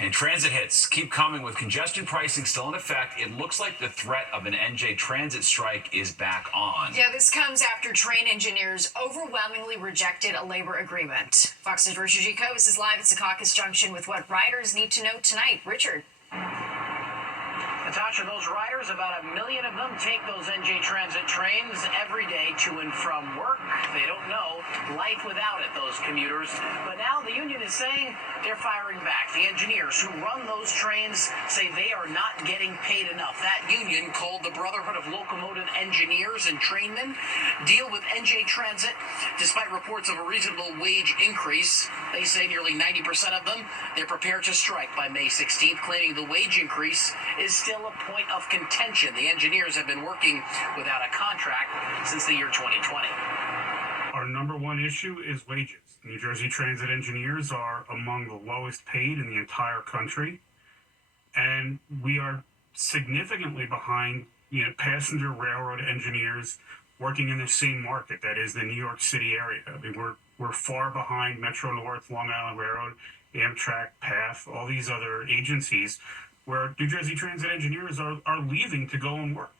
And transit hits keep coming with congestion pricing still in effect. It looks like the threat of an NJ Transit strike is back on. Yeah, this comes after train engineers overwhelmingly rejected a labor agreement. Fox's Richard G. Cobus is live at Secaucus Junction with what riders need to know tonight. Richard. Natasha, those riders, about 1 million of them, take those NJ Transit trains every day to and from work. They don't know life without it, those commuters. But now the union is saying they're firing back. The engineers who run those trains say they are not getting paid enough. That union, called the Brotherhood of Locomotive Engineers and Trainmen, deal with NJ Transit. Despite reports of a reasonable wage increase, they say nearly 90% of them, they're prepared to strike by May 16th, claiming the wage increase is still a point of contention. The engineers have been working without a contract since the year 2020. Our number one issue is wages. New Jersey Transit engineers are among the lowest paid in the entire country, and we are significantly behind, passenger railroad engineers working in the same market, that is the New York City area. I mean, we're far behind Metro North, Long Island Railroad, Amtrak, PATH, all these other agencies where New Jersey Transit engineers are leaving to go and work.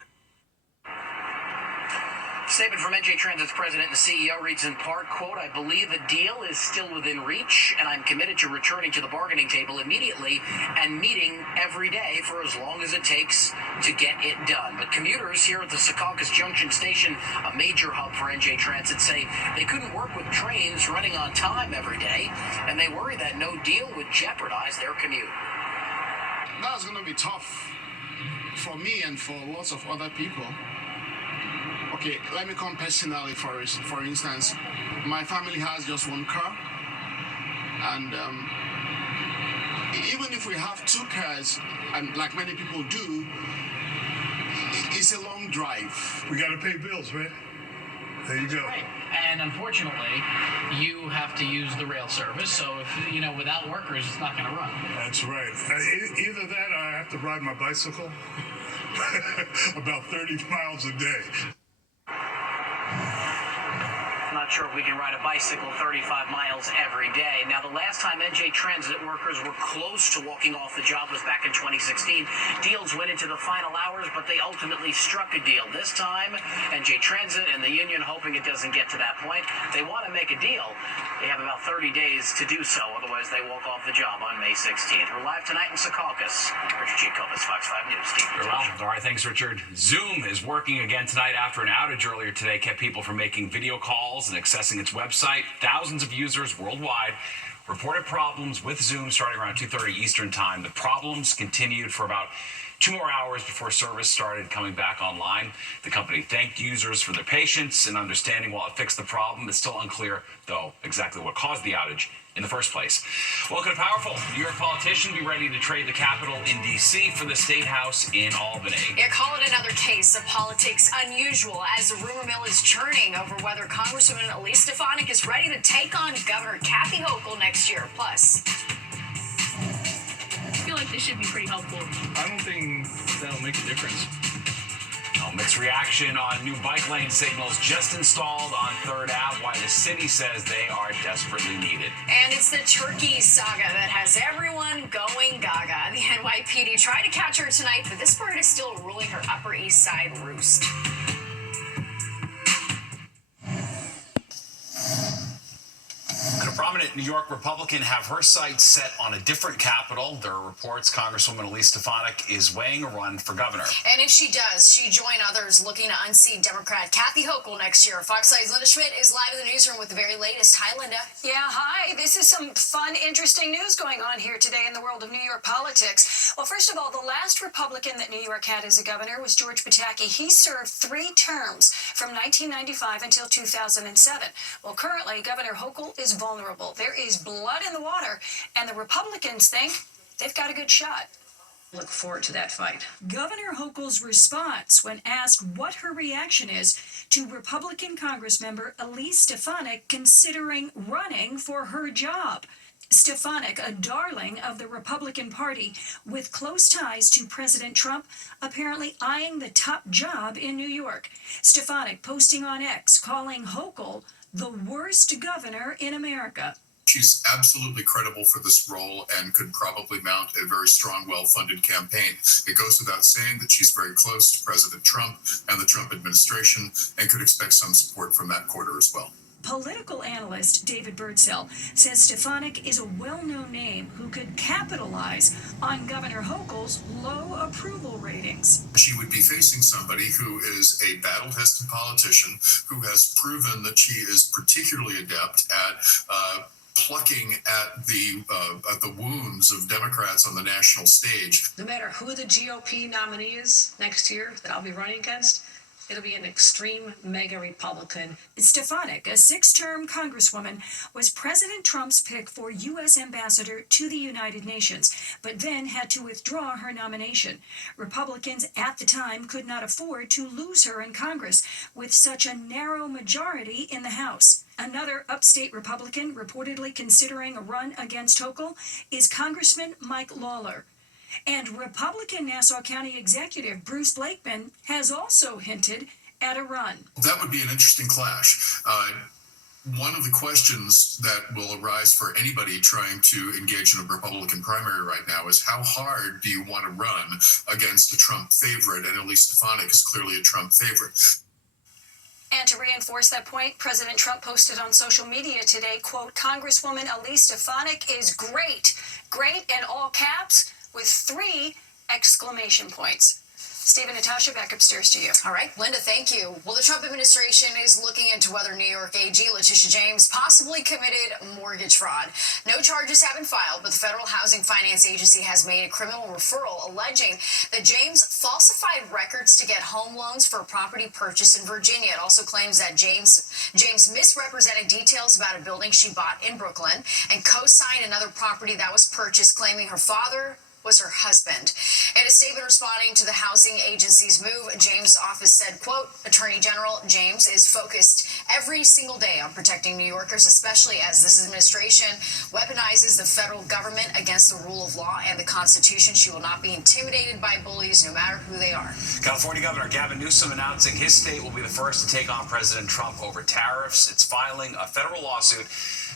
Statement from NJ Transit's president and CEO reads in part, quote, "I believe the deal is still within reach, and I'm committed to returning to the bargaining table immediately and meeting every day for as long as it takes to get it done." But commuters here at the Secaucus Junction station, a major hub for NJ Transit, say they couldn't work with trains running on time every day, and they worry that no deal would jeopardize their commute. That's going to be tough for me and for lots of other people. Okay, let me come personally for instance. My family has just one car, and even if we have two cars, and like many people do, it's a long drive. We got to pay bills, right? There you go. Right. And unfortunately, you have to use the rail service. So if without workers, it's not going to run. That's right. Either that, or I have to ride my bicycle about 30 miles a day. Not sure if we can ride a bicycle 35 miles every day. Now, the last time NJ Transit workers were close to walking off the job was back in 2016. Deals went into the final hours, but they ultimately struck a deal. This time, NJ Transit and the union, hoping it doesn't get to that point, they want to make a deal. They have about 30 days to do so, otherwise they walk off the job on May 16th. We're live tonight in Secaucus. Richard G. Cobus, Fox 5 News. Steve. Well, all right, thanks, Richard. Zoom is working again tonight after an outage earlier today kept people from making video calls and accessing its website. Thousands of users worldwide reported problems with Zoom starting around 2:30 Eastern time. The problems continued for about 2 more hours before service started coming back online. The company thanked users for their patience and understanding while it fixed the problem. It's still unclear, though, exactly what caused the outage in the first place. Well, could a powerful New York politician be ready to trade the Capitol in D.C. for the State House in Albany? Yeah, call it another case of politics unusual as the rumor mill is churning over whether Congresswoman Elise Stefanik is ready to take on Governor Kathy Hochul next year. Plus, I feel like this should be pretty helpful. I don't think that'll make a difference. Mixed reaction on new bike lane signals just installed on 3rd Ave, why the city says they are desperately needed. And it's the turkey saga that has everyone going gaga. The NYPD tried to catch her tonight, but this bird is still ruling her Upper East Side roost. Could a prominent New York Republican have her sights set on a different Capitol? There are reports Congresswoman Elise Stefanik is weighing a run for governor. And if she does, she join others looking to unseat Democrat Kathy Hochul next year. Fox 5's Linda Schmidt is live in the newsroom with the very latest. Hi, Linda. Yeah, hi. This is some fun, interesting news going on here today in the world of New York politics. Well, first of all, the last Republican that New York had as a governor was George Pataki. He served 3 terms from 1995 until 2007. Well, currently, Governor Hochul is vulnerable. There is blood in the water, and the Republicans think they've got a good shot. Look forward to that fight. Governor Hochul's response when asked what her reaction is to Republican Congressmember Elise Stefanik considering running for her job. Stefanik, a darling of the Republican Party with close ties to President Trump, apparently eyeing the top job in New York. Stefanik posting on X, calling Hochul the worst governor in America. She's absolutely credible for this role and could probably mount a very strong, well-funded campaign. It goes without saying that she's very close to President Trump and the Trump administration and could expect some support from that quarter as well. Political analyst David Birdsell says Stefanik is a well-known name who could capitalize on Governor Hochul's low approval ratings. She would be facing somebody who is a battle-tested politician who has proven that she is particularly adept at plucking at the wounds of Democrats on the national stage. No matter who the GOP nominee is next year that I'll be running against, it'll be an extreme mega Republican. Stefanik, a six-term congresswoman, was President Trump's pick for U.S. ambassador to the United Nations, but then had to withdraw her nomination. Republicans at the time could not afford to lose her in Congress with such a narrow majority in the House. Another upstate Republican reportedly considering a run against Hochul is Congressman Mike Lawler. And Republican Nassau County Executive Bruce Blakeman has also hinted at a run. That would be an interesting clash. One of the questions that will arise for anybody trying to engage in a Republican primary right now is how hard do you want to run against a Trump favorite? And Elise Stefanik is clearly a Trump favorite. And to reinforce that point, President Trump posted on social media today, quote, Congresswoman Elise Stefanik is great. Great in all caps, with 3 exclamation points. Steve and Natasha, back upstairs to you. All right, Linda, thank you. Well, the Trump administration is looking into whether New York AG Letitia James possibly committed mortgage fraud. No charges have been filed, but the Federal Housing Finance Agency has made a criminal referral alleging that James falsified records to get home loans for a property purchase in Virginia. It also claims that James misrepresented details about a building she bought in Brooklyn and co-signed another property that was purchased, claiming her father was her husband. In a statement responding to the housing agency's move, James' office said, quote, Attorney General James is focused every single day on protecting New Yorkers, especially as this administration weaponizes the federal government against the rule of law and the Constitution. She will not be intimidated by bullies, no matter who they are. California Governor Gavin Newsom announcing his state will be the first to take on President Trump over tariffs. It's filing a federal lawsuit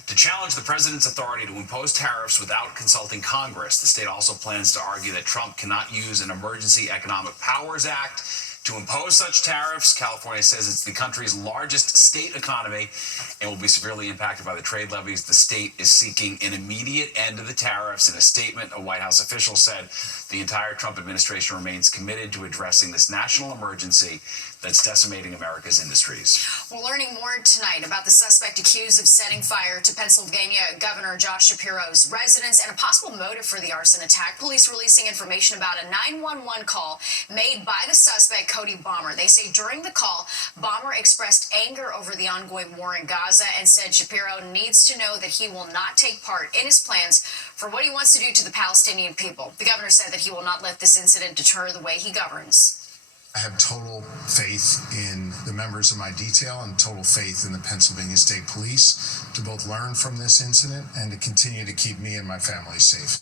to challenge the president's authority to impose tariffs without consulting Congress. The state also plans to argue that Trump cannot use an Emergency Economic Powers Act to impose such tariffs. California says it's the country's largest state economy and will be severely impacted by the trade levies. The state is seeking an immediate end to the tariffs. In a statement, a White House official said the entire Trump administration remains committed to addressing this national emergency that's decimating America's industries. We're learning more tonight about the suspect accused of setting fire to Pennsylvania Governor Josh Shapiro's residence and a possible motive for the arson attack. Police releasing information about a 911 call made by the suspect, Cody Bomber. They say during the call, Bomber expressed anger over the ongoing war in Gaza and said Shapiro needs to know that he will not take part in his plans for what he wants to do to the Palestinian people. The governor said that he will not let this incident deter the way he governs. I have total faith in the members of my detail and total faith in the Pennsylvania State Police to both learn from this incident and to continue to keep me and my family safe.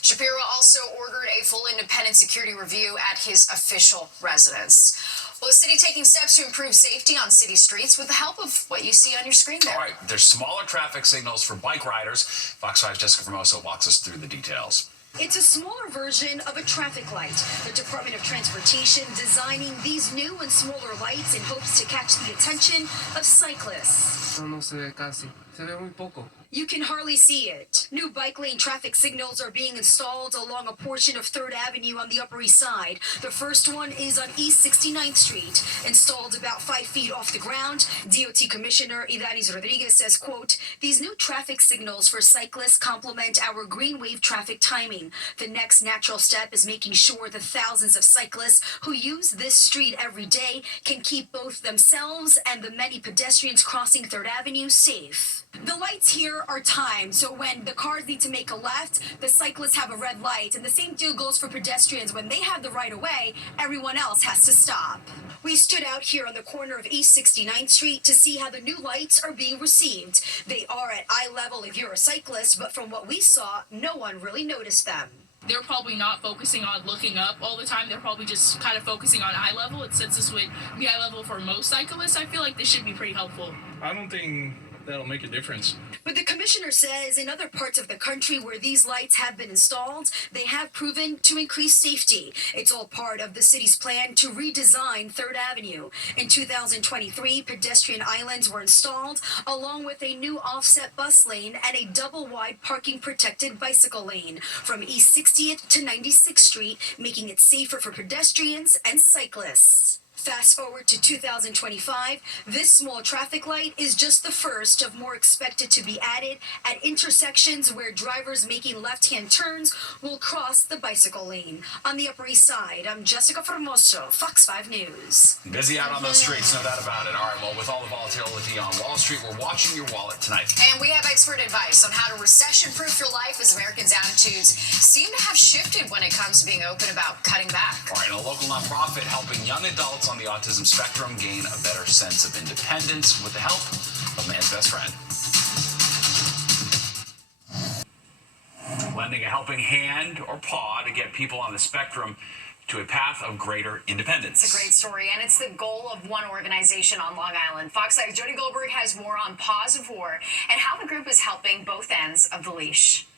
Shapiro also ordered a full independent security review at his official residence. Well, the city taking steps to improve safety on city streets with the help of what you see on your screen there. All right, there's smaller traffic signals for bike riders. Fox 5's Jessica Formoso walks us through the details. It's a smaller version of a traffic light. The Department of Transportation designing these new and smaller lights in hopes to catch the attention of cyclists. No se ve casi. Se ve muy poco. You can hardly see it. New bike lane traffic signals are being installed along a portion of 3rd Avenue on the Upper East Side. The first one is on East 69th Street, installed about 5 feet off the ground. DOT Commissioner Idanis Rodriguez says, quote, these new traffic signals for cyclists complement our green wave traffic timing. The next natural step is making sure the thousands of cyclists who use this street every day can keep both themselves and the many pedestrians crossing 3rd Avenue safe. The lights here are timed, so when the cars need to make a left, the cyclists have a red light. And the same deal goes for pedestrians. When they have the right of way, everyone else has to stop. We stood out here on the corner of East 69th Street to see how the new lights are being received. They are at eye level if you're a cyclist, but from what we saw, no one really noticed them. They're probably not focusing on looking up all the time. They're probably just kind of focusing on eye level. Since this would be eye level for most cyclists, I feel like this should be pretty helpful. I don't think that'll make a difference. But the commissioner says in other parts of the country where these lights have been installed, they have proven to increase safety. It's all part of the city's plan to redesign 3rd Avenue. In 2023, pedestrian islands were installed, along with a new offset bus lane and a double-wide parking protected bicycle lane from East 60th to 96th Street, making it safer for pedestrians and cyclists. Fast forward to 2025, this small traffic light is just the first of more expected to be added at intersections where drivers making left-hand turns will cross the bicycle lane. On the Upper East Side, I'm Jessica Formoso, Fox 5 News. Busy out on those streets, no doubt about it. All right, well, with all the volatility on Wall Street, we're watching your wallet tonight. And we have expert advice on how to recession-proof your life as Americans' attitudes seem to have shifted when it comes to being open about cutting back. All right, a local nonprofit helping young adults on the autism spectrum gain a better sense of independence with the help of Man's Best Friend. Lending a helping hand or paw to get people on the spectrum to a path of greater independence. It's a great story, and it's the goal of one organization on Long Island. Fox 5's Jody Goldberg has more on Paws of War and how the group is helping both ends of the leash.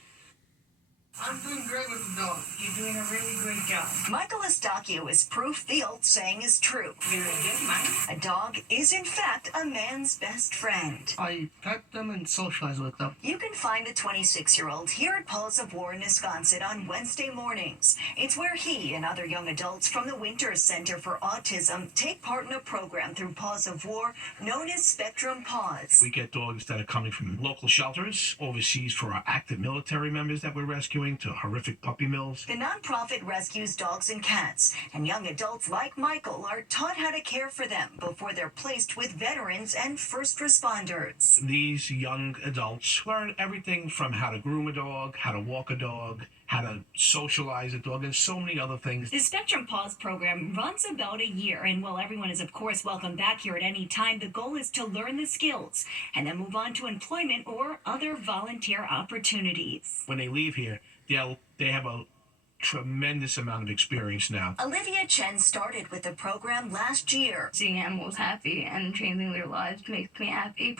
I'm doing great with the dog. You're doing a really great job. Michael Estacchio is proof the old saying is true. Very good, Mike. A dog is in fact a man's best friend. I pet them and socialize with them. You can find the 26-year-old here at Paws of War in Wisconsin on Wednesday mornings. It's where he and other young adults from the Winters Center for Autism take part in a program through Paws of War known as Spectrum Paws. We get dogs that are coming from local shelters, overseas for our active military members that we're rescuing, to horrific puppy mills. The nonprofit rescues dogs and cats, and young adults like Michael are taught how to care for them before they're placed with veterans and first responders. These young adults learn everything from how to groom a dog, how to walk a dog, how to socialize a dog, and so many other things. The Spectrum Paws program runs about a year, and while everyone is, of course, welcome back here at any time, the goal is to learn the skills and then move on to employment or other volunteer opportunities. When they leave here, they have a tremendous amount of experience now. Olivia Chen started with the program last year. Seeing animals happy and changing their lives makes me happy.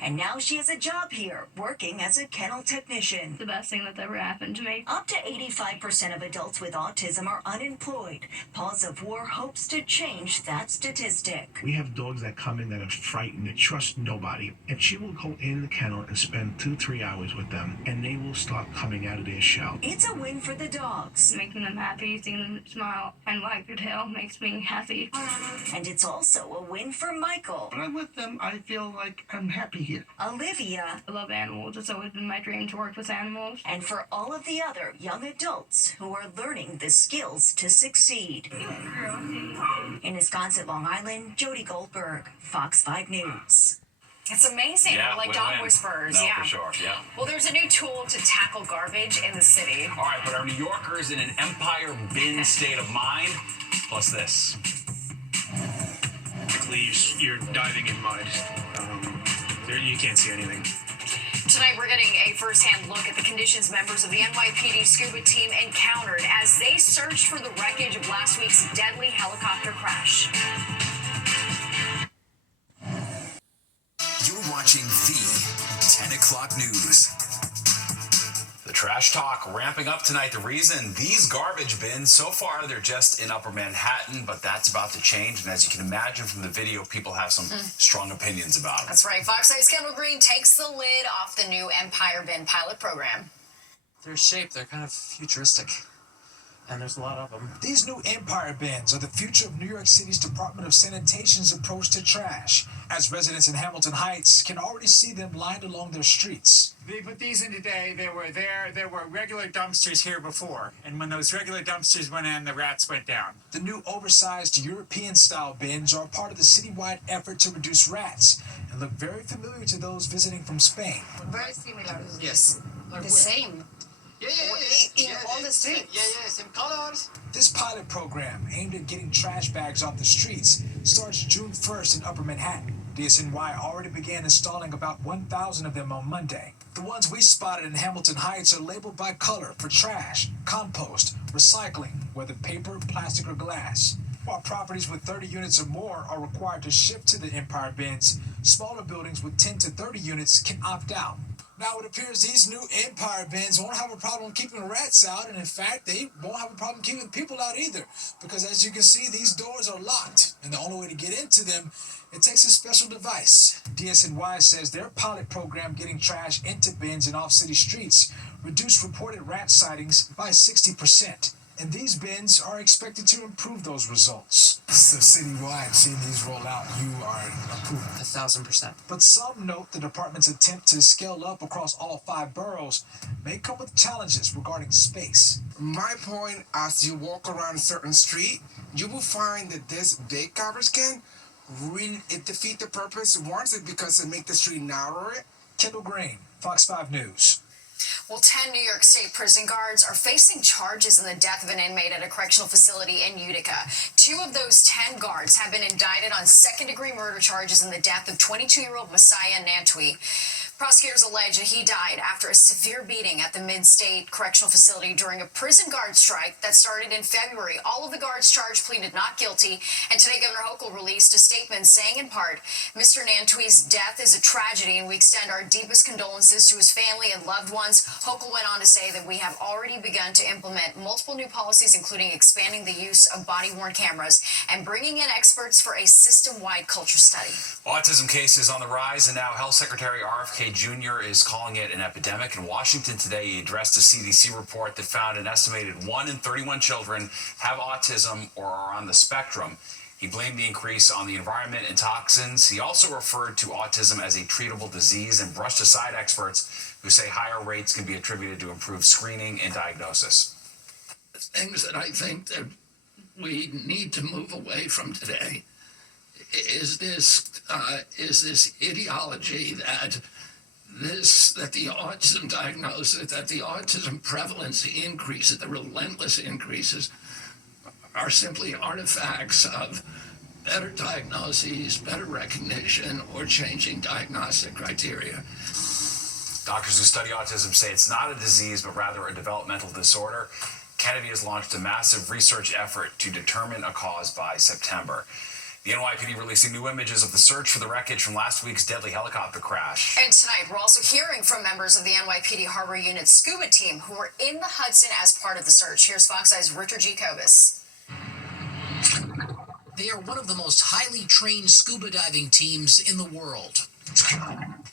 And now she has a job here, working as a kennel technician. The best thing that's ever happened to me. Up to 85% of adults with autism are unemployed. Paws of War hopes to change that statistic. We have dogs that come in that are frightened, that trust nobody, and she will go in the kennel and spend 2-3 hours with them, and they will start coming out of their shell. It's a win for the dogs. Making them happy, seeing them smile and wag their tail makes me happy. And it's also a win for Michael. When I'm with them, I feel like I'm happy here. Olivia. I love animals. It's always been my dream to work with animals. And for all of the other young adults who are learning the skills to succeed. In Wisconsin, Long Island, Jody Goldberg, Fox 5 News. It's amazing. Yeah, We're like dog whisperers. No, yeah, for sure. Yeah. Well, there's a new tool to tackle garbage in the city. All right, but are New Yorkers in an empire bin state of mind? Plus this. Leaves, you're diving in mud. You can't see anything. Tonight, we're getting a first-hand look at the conditions members of the NYPD scuba team encountered as they searched for the wreckage of last week's deadly helicopter crash. You're watching the 10 o'clock news. The trash talk ramping up tonight. The reason these garbage bins, so far, they're just in Upper Manhattan, but that's about to change. And as you can imagine from the video, people have some strong opinions about it. That's right. Fox 5's Kendall Green takes the lid off the new Empire Bin pilot program. Their shape, they're kind of futuristic. And there's a lot of them. These new Empire bins are the future of New York City's Department of Sanitation's approach to trash, as residents in Hamilton Heights can already see them lined along their streets. They put these in today. They were there. There were regular dumpsters here before. And when those regular dumpsters went in, the rats went down. The new oversized European-style bins are part of the citywide effort to reduce rats and look very familiar to those visiting from Spain. Very similar. Yes. The same. In all the streets. Same colors. This pilot program, aimed at getting trash bags off the streets, starts June 1st in Upper Manhattan. DSNY already began installing about 1,000 of them on Monday. The ones we spotted in Hamilton Heights are labeled by color for trash, compost, recycling, whether paper, plastic, or glass. While properties with 30 units or more are required to shift to the Empire bins, smaller buildings with 10 to 30 units can opt out. Now it appears these new Empire bins won't have a problem keeping rats out, and in fact, they won't have a problem keeping people out either, because as you can see, these doors are locked, and the only way to get into them, it takes a special device. DSNY says their pilot program getting trash into bins in off-city streets reduced reported rat sightings by 60%. And these bins are expected to improve those results. So citywide, seeing these roll out, you are approving. 1,000%. But some note the department's attempt to scale up across all 5 boroughs may come with challenges regarding space. My point, as you walk around a certain street, you will find that this big garbage can really defeat the purpose. Once it because it make the street narrower. Kendall Green, Fox 5 News. Well, 10 New York State prison guards are facing charges in the death of an inmate at a correctional facility in Utica. 2 of those 10 guards have been indicted on second-degree murder charges in the death of 22-year-old Messiah Nantwi. Prosecutors allege that he died after a severe beating at the Mid-State Correctional Facility during a prison guard strike that started in February. All of the guards charged pleaded not guilty, and today Governor Hochul released a statement saying in part, Mr. Nantwi's death is a tragedy, and we extend our deepest condolences to his family and loved ones. Hochul went on to say that we have already begun to implement multiple new policies, including expanding the use of body-worn cameras and bringing in experts for a system-wide culture study. Autism cases on the rise, and now Health Secretary RFK Jr. is calling it an epidemic. In Washington today, he addressed a CDC report that found an estimated 1 in 31 children have autism or are on the spectrum. He blamed the increase on the environment and toxins. He also referred to autism as a treatable disease and brushed aside experts who say higher rates can be attributed to improved screening and diagnosis. Things that I think that we need to move away from today is this ideology that the autism diagnosis, that the autism prevalence increases, the relentless increases, are simply artifacts of better diagnoses, better recognition, or changing diagnostic criteria. Doctors who study autism say it's not a disease, but rather a developmental disorder. Kennedy has launched a massive research effort to determine a cause by September. The NYPD releasing new images of the search for the wreckage from last week's deadly helicopter crash. And tonight, we're also hearing from members of the NYPD Harbor Unit scuba team who were in the Hudson as part of the search. Here's Fox Eye's Richard G. Kobus. They are one of the most highly trained scuba diving teams in the world.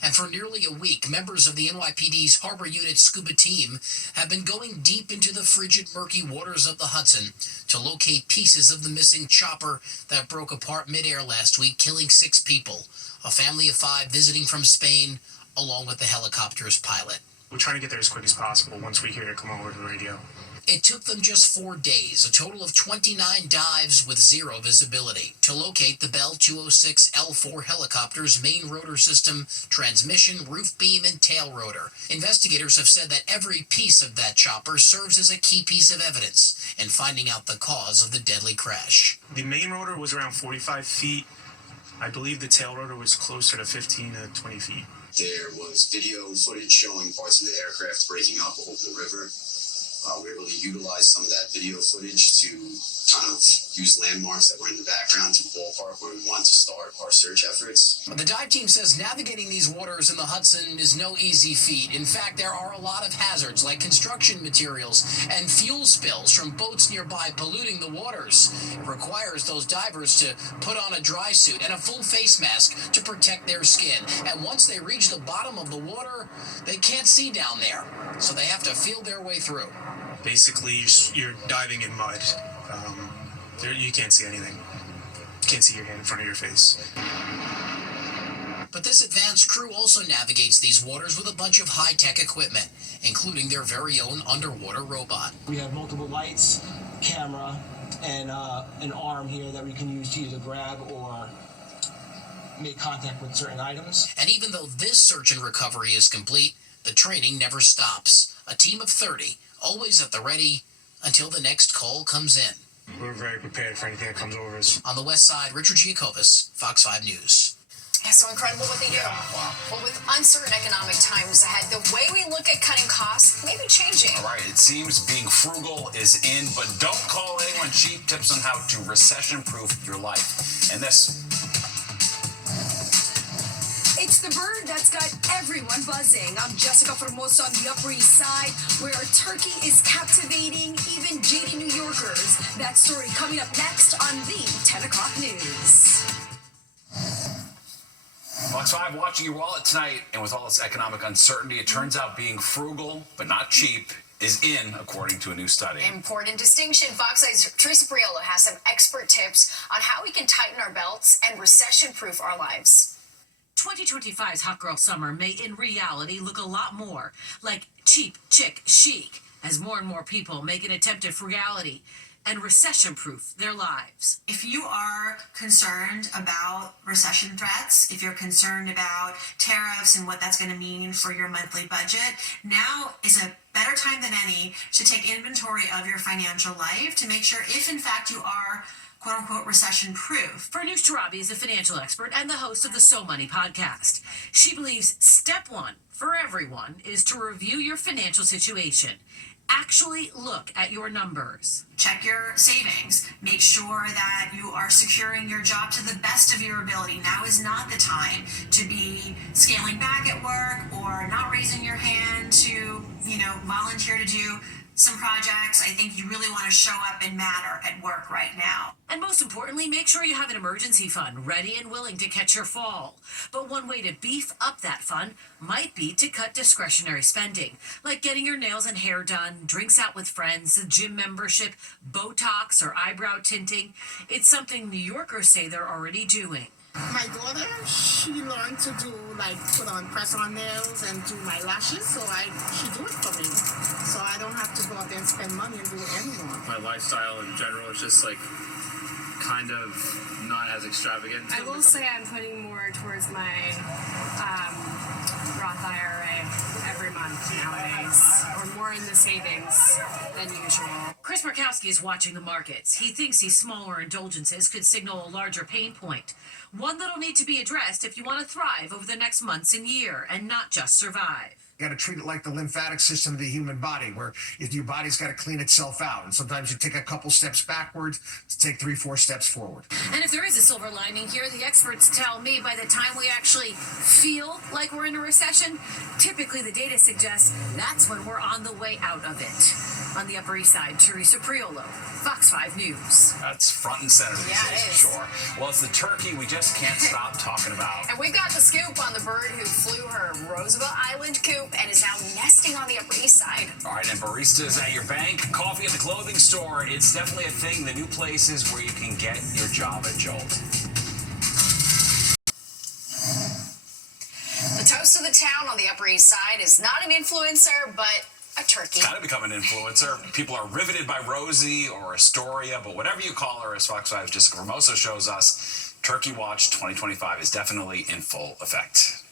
And for nearly a week, members of the NYPD's Harbor Unit scuba team have been going deep into the frigid, murky waters of the Hudson to locate pieces of the missing chopper that broke apart midair last week, killing 6 people, a family of 5 visiting from Spain, along with the helicopter's pilot. We're trying to get there as quick as possible once we hear it come over the radio. It took them just 4 days, a total of 29 dives with 0 visibility, to locate the Bell 206L4 helicopter's main rotor system, transmission, roof beam, and tail rotor. Investigators have said that every piece of that chopper serves as a key piece of evidence in finding out the cause of the deadly crash. The main rotor was around 45 feet. I believe the tail rotor was closer to 15 to 20 feet. There was video footage showing parts of the aircraft breaking up over the river. We were able to utilize some of that video footage to kind of use landmarks that were in the background to ballpark where we want to start our search efforts. The dive team says navigating these waters in the Hudson is no easy feat. In fact, there are a lot of hazards like construction materials and fuel spills from boats nearby polluting the waters. It requires those divers to put on a dry suit and a full face mask to protect their skin. And once they reach the bottom of the water, they can't see down there, so they have to feel their way through. Basically, you're diving in mud. You can't see anything. You can't see your hand in front of your face. But this advanced crew also navigates these waters with a bunch of high-tech equipment, including their very own underwater robot. We have multiple lights, camera, and an arm here that we can use to either grab or make contact with certain items. And even though this search and recovery is complete, the training never stops. A team of 30, always at the ready until the next call comes in. We're very prepared for anything that comes over us. On the west side, Richard Giacobas, Fox 5 News. Yeah, so incredible what they do. Wow. Well, with uncertain economic times ahead, the way we look at cutting costs may be changing. All right, it seems being frugal is in, but don't call anyone cheap. Tips on how to recession-proof your life. And this. It's the bird that's got everyone buzzing. I'm Jessica Formosa on the Upper East Side, where a turkey is captivating even jaded New Yorkers. That story coming up next on the 10 o'clock news. Fox 5 watching your wallet tonight, and with all this economic uncertainty, it turns out being frugal but not cheap is in, according to a new study. Important distinction. Fox 5's Teresa Priolo has some expert tips on how we can tighten our belts and recession-proof our lives. 2025's Hot Girl Summer may in reality look a lot more like cheap chick chic as more and more people make an attempt at frugality and recession-proof their lives. If you are concerned about recession threats, if you're concerned about tariffs and what that's going to mean for your monthly budget, now is a better time than any to take inventory of your financial life to make sure if in fact you are quote-unquote recession-proof. Farnoosh Torabi is a financial expert and the host of the So Money podcast. She believes step one for everyone is to review your financial situation. Actually look at your numbers. Check your savings. Make sure that you are securing your job to the best of your ability. Now is not the time to be scaling back at work or not raising your hand to, volunteer to do some projects. I think you really want to show up and matter at work right now. And most importantly, make sure you have an emergency fund ready and willing to catch your fall. But one way to beef up that fund might be to cut discretionary spending, like getting your nails and hair done, drinks out with friends, a gym membership, Botox or eyebrow tinting. It's something New Yorkers say they're already doing. My daughter, she learned to do put on press-on nails and do my lashes, so she do it for me. So I don't have to go out there and spend money and do it anymore. My lifestyle in general is just kind of not as extravagant. I will say I'm putting more towards my Roth IRA every month nowadays, or more in the savings than usual. Chris Markowski is watching the markets. He thinks these smaller indulgences could signal a larger pain point, one that'll need to be addressed if you want to thrive over the next months and year and not just survive. You got to treat it like the lymphatic system of the human body, where your body's got to clean itself out. And sometimes you take a couple steps backwards to take 3-4 steps forward. And if there is a silver lining here, the experts tell me by the time we actually feel like we're in a recession, typically the data suggests that's when we're on the way out of it. On the Upper East Side, Teresa Priolo, Fox 5 News. That's front and center these days, it is. for sure. Well, it's the turkey we just can't stop talking about. And we've got the scoop on the bird who flew her Roosevelt Island coop and is now nesting on the Upper East Side. All right, and baristas at your bank, coffee at the clothing store. It's definitely a thing. The new places where you can get your Java Jolt. The toast of the town on the Upper East Side is not an influencer, but a turkey. Kind of become an influencer. People are riveted by Rosie or Astoria, but whatever you call her, as Fox 5's Jessica Formosa shows us, Turkey Watch 2025 is definitely in full effect.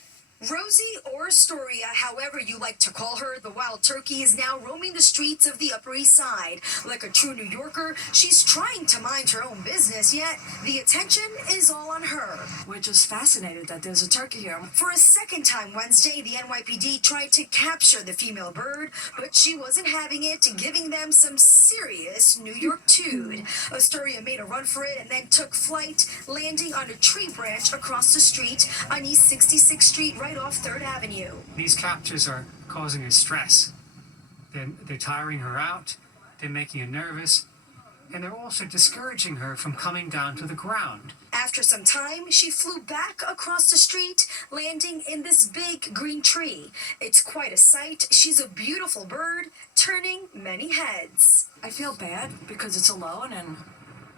Rosie or Astoria, however you like to call her, the wild turkey is now roaming the streets of the Upper East Side. Like a true New Yorker, she's trying to mind her own business, yet the attention is all on her. We're just fascinated that there's a turkey here. For a second time Wednesday, the NYPD tried to capture the female bird, but she wasn't having it, giving them some serious New York tude. Astoria made a run for it and then took flight, landing on a tree branch across the street on East 66th Street, right off 3rd Avenue. These captures are causing her stress. They're tiring her out, they're making her nervous, and they're also discouraging her from coming down to the ground. After some time, she flew back across the street, landing in this big green tree. It's quite a sight. She's a beautiful bird, turning many heads. I feel bad because it's alone, and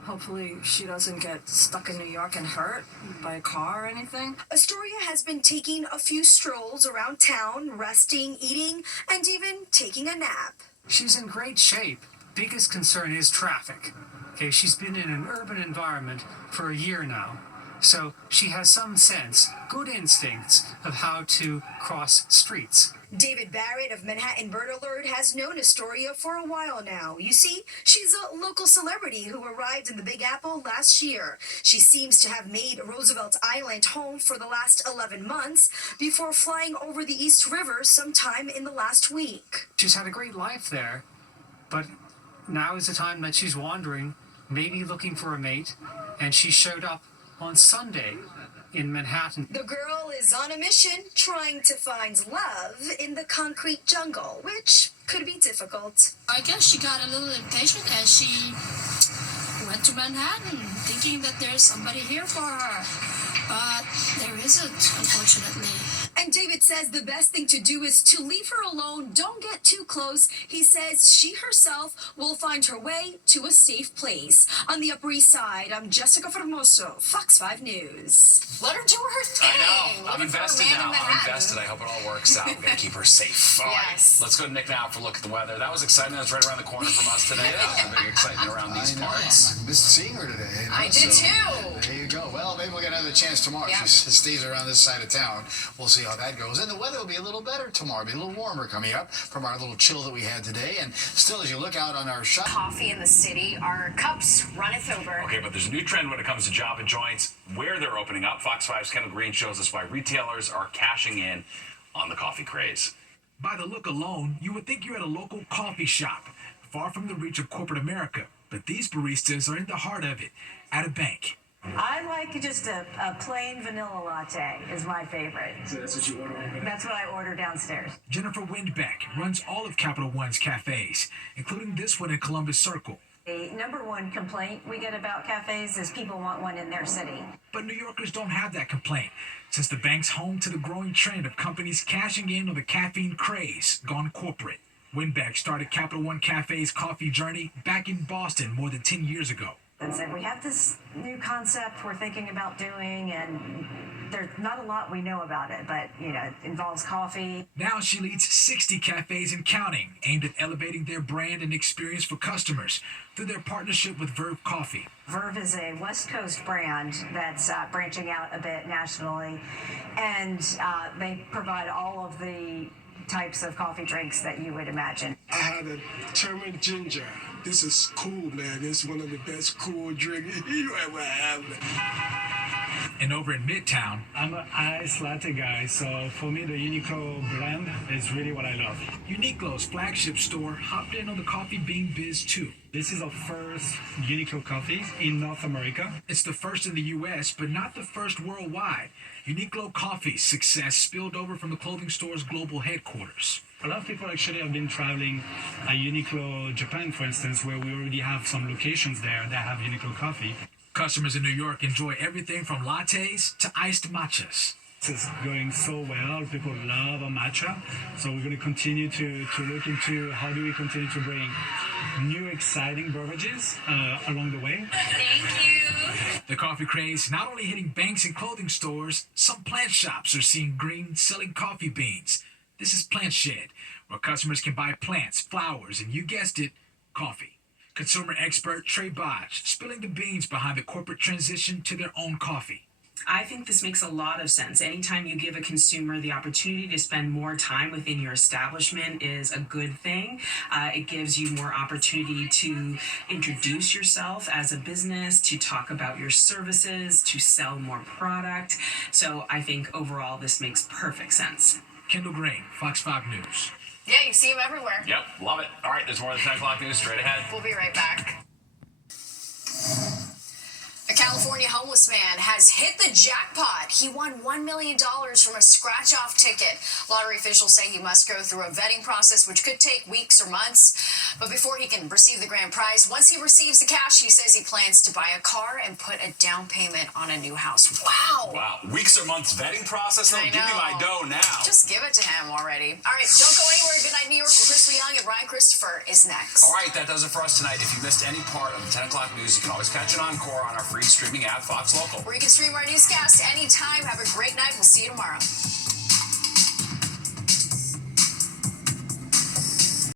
hopefully she doesn't get stuck in New York and hurt by a car or anything. Astoria has been taking a few strolls around town, resting, eating, and even taking a nap. She's in great shape. Biggest concern is traffic. Okay, she's been in an urban environment for a year now. So she has some sense, good instincts, of how to cross streets. David Barrett of Manhattan Bird Alert has known Astoria for a while now. You see, she's a local celebrity who arrived in the Big Apple last year. She seems to have made Roosevelt Island home for the last 11 months before flying over the East River sometime in the last week. She's had a great life there, but now is the time that she's wandering, maybe looking for a mate, and she showed up on Sunday in Manhattan. The girl is on a mission, trying to find love in the concrete jungle, which could be difficult. I guess she got a little impatient and she went to Manhattan thinking that there's somebody here for her. But there isn't, unfortunately. And David says the best thing to do is to leave her alone. Don't get too close. He says she herself will find her way to a safe place. On the Upper East Side, I'm Jessica Formoso, Fox 5 News. Let her do her thing. I know. I'm invested now. I'm invested. I hope it all works out. We're going to keep her safe. All right. Let's go to Nick now for a look at the weather. That was exciting. That was right around the corner from us today. That was a big excitement around these parts. I missed seeing her today. I did too. There you go. Well, maybe we'll get another chance tomorrow. Yeah. She stays around this side of town. We'll see how that goes. And the weather will be a little better tomorrow. It'll be a little warmer coming up from our little chill that we had today. And still, as you look out on our shop. Coffee in the city, our cups runneth over. Okay, but there's a new trend when it comes to Java joints, where they're opening up. Fox 5's Kendall Green shows us why retailers are cashing in on the coffee craze. By the look alone, you would think you're at a local coffee shop, far from the reach of corporate America. But these baristas are in the heart of it, at a bank. I like just a plain vanilla latte is my favorite. So that's what you order over there? That's what I order downstairs. Jennifer Windbeck runs all of Capital One's cafes, including this one in Columbus Circle. The number one complaint we get about cafes is people want one in their city. But New Yorkers don't have that complaint, since the bank's home to the growing trend of companies cashing in on the caffeine craze gone corporate. Windbeck started Capital One Cafe's coffee journey back in Boston more than 10 years ago. And said, we have this new concept we're thinking about doing, and there's not a lot we know about it, but, it involves coffee. Now she leads 60 cafes and counting, aimed at elevating their brand and experience for customers through their partnership with Verve Coffee. Verve is a West Coast brand that's branching out a bit nationally, and they provide all of the types of coffee drinks that you would imagine. I had a turmeric ginger. This is cool, man. It's one of the best cool drinks you ever have. And over in Midtown, I'm an iced latte guy, so for me the Uniqlo blend is really what I love. Uniqlo's flagship store hopped in on the coffee bean biz too. This is our first Uniqlo coffee in North America. It's the first in the US, but not the first worldwide. Uniqlo Coffee's success spilled over from the clothing store's global headquarters. A lot of people actually have been traveling Uniqlo Japan, for instance, where we already have some locations there that have Uniqlo coffee. Customers in New York enjoy everything from lattes to iced matchas. This is going so well. People love a matcha. So we're going to continue to look into how do we continue to bring new exciting beverages along the way. Thank you. The coffee craze not only hitting banks and clothing stores, some plant shops are seeing green selling coffee beans. This is Plant Shed, where customers can buy plants, flowers, and you guessed it, coffee. Consumer expert Trey Bodge spilling the beans behind the corporate transition to their own coffee. I think this makes a lot of sense. Anytime you give a consumer the opportunity to spend more time within your establishment is a good thing. It gives you more opportunity to introduce yourself as a business, to talk about your services, to sell more product. So I think overall this makes perfect sense. Kendall Green, Fox 5 News. Yeah, you see him everywhere. Yep, love it. All right, there's more of the 10 o'clock news straight ahead. We'll be right back. A California homeless man has hit the jackpot. He won $1 million from a scratch-off ticket. Lottery officials say he must go through a vetting process, which could take weeks or months. But before he can receive the grand prize, once he receives the cash, he says he plans to buy a car and put a down payment on a new house. Wow. Wow. Weeks or months vetting process? No, I give me know. my dough now. Just give it to him already. All right, don't go anywhere. Good Night New York with Chris Young and Ryan Christopher is next. All right, that does it for us tonight. If you missed any part of the 10 o'clock news, you can always catch an encore on our free streaming app, Fox Local. Where you can stream our newscast anytime. Have a great night. We'll see you tomorrow.